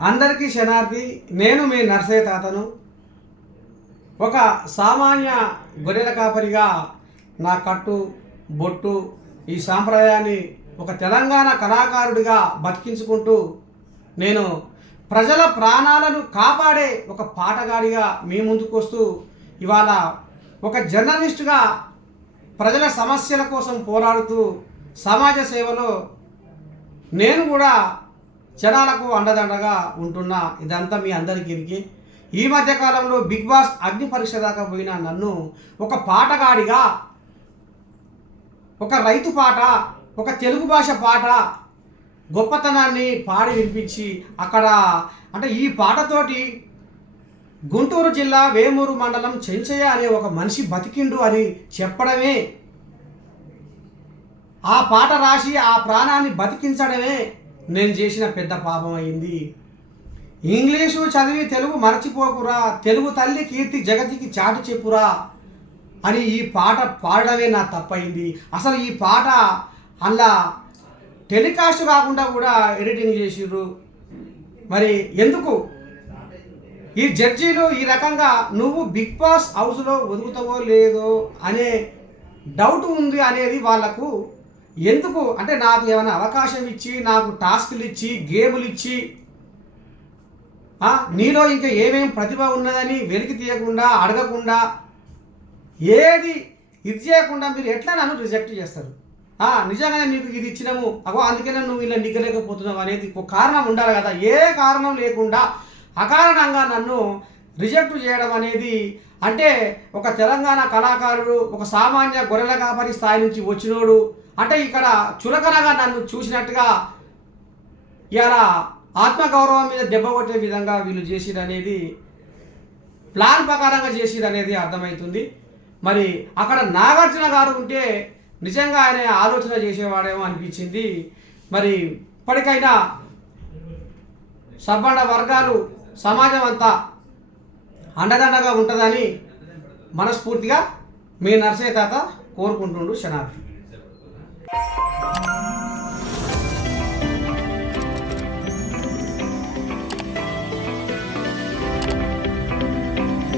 అందరికీ శనార్థి నేను మీ నర్సయ్య తాతను. ఒక సామాన్య గొర్రెల కాపరిగా నా కట్టు బొట్టు ఈ సాంప్రదాయాన్ని ఒక తెలంగాణ కళాకారుడిగా బతికించుకుంటూ నేను ప్రజల ప్రాణాలను కాపాడే ఒక పాటగాడిగా మీ ముందుకు వస్తూ ఇవాళ ఒక జర్నలిస్టుగా ప్రజల సమస్యల కోసం పోరాడుతూ సమాజ సేవలో నేను కూడా జనాలకు అండదండగా ఉంటున్న ఇదంతా మీ అందరికీ ఈ మధ్య కాలంలో బిగ్ బాస్ అగ్ని పరీక్ష దాకా పోయిన నన్ను ఒక పాటగాడిగా ఒక రైతు పాట ఒక తెలుగు భాష పాట గొప్పతనాన్ని పాడి వినిపించి అక్కడ అంటే ఈ పాటతోటి గుంటూరు జిల్లా వేమూరు మండలం చెంచయ్య అనే ఒక మనిషి బతికిండు అని చెప్పడమే ఆ పాట రాసి ఆ ప్రాణాన్ని బతికించడమే నేను చేసిన పెద్ద పాపం అయింది. ఇంగ్లీషు చదివి తెలుగు మరచిపోకురా తెలుగు తల్లి కీర్తి జగతికి చాటు చెప్పురా అని ఈ పాట పాడడమే నా తప్పయింది. అసలు ఈ పాట అలా టెలికాస్ట్ కాకుండా కూడా ఎడిటింగ్ చేసిర్రు. మరి ఎందుకు? ఈ జడ్జీలు ఈ రకంగా నువ్వు బిగ్ బాస్ హౌస్లో ఒదుగుతావో లేదో అనే డౌట్ ఉంది అనేది వాళ్ళకు ఎందుకు? అంటే నాకు ఏమైనా అవకాశం ఇచ్చి నాకు టాస్క్లు ఇచ్చి గేములు ఇచ్చి నీలో ఇంకా ఏమేం ప్రతిభ ఉన్నదని వెలికి తీయకుండా అడగకుండా ఏది ఇది చేయకుండా మీరు ఎట్లా నన్ను రిజెక్ట్ చేస్తారు? నిజంగానే నీకు ఇది ఇచ్చినాము. అగో అందుకనే నువ్వు ఇలా నిగ్గలేకపోతున్నావు అనేది ఒక కారణం ఉండాలి కదా. ఏ కారణం లేకుండా అకారణంగా నన్ను రిజెక్ట్ చేయడం అనేది అంటే ఒక తెలంగాణ కళాకారుడు ఒక సామాన్య గొర్రెల కాపరి స్థాయి నుంచి వచ్చినోడు అంటే ఇక్కడ చులకనగా నన్ను చూసినట్టుగా ఇలా ఆత్మగౌరవం మీద దెబ్బ కొట్టే విధంగా వీళ్ళు చేసిరు అనేది ప్లాన్ ప్రకారంగా చేసిరు అనేది అర్థమవుతుంది మరి అక్కడ నాగార్జున గారు ఉంటే నిజంగా ఆయన ఆలోచన చేసేవాడేమో అనిపించింది. మరి ఇప్పటికైనా సబ్బండ వర్గాలు సమాజం అంతా అండదండగా ఉంటుందని మనస్ఫూర్తిగా మీ నర్సయ్య తాత కోరుకుంటుండు శనార్థి Música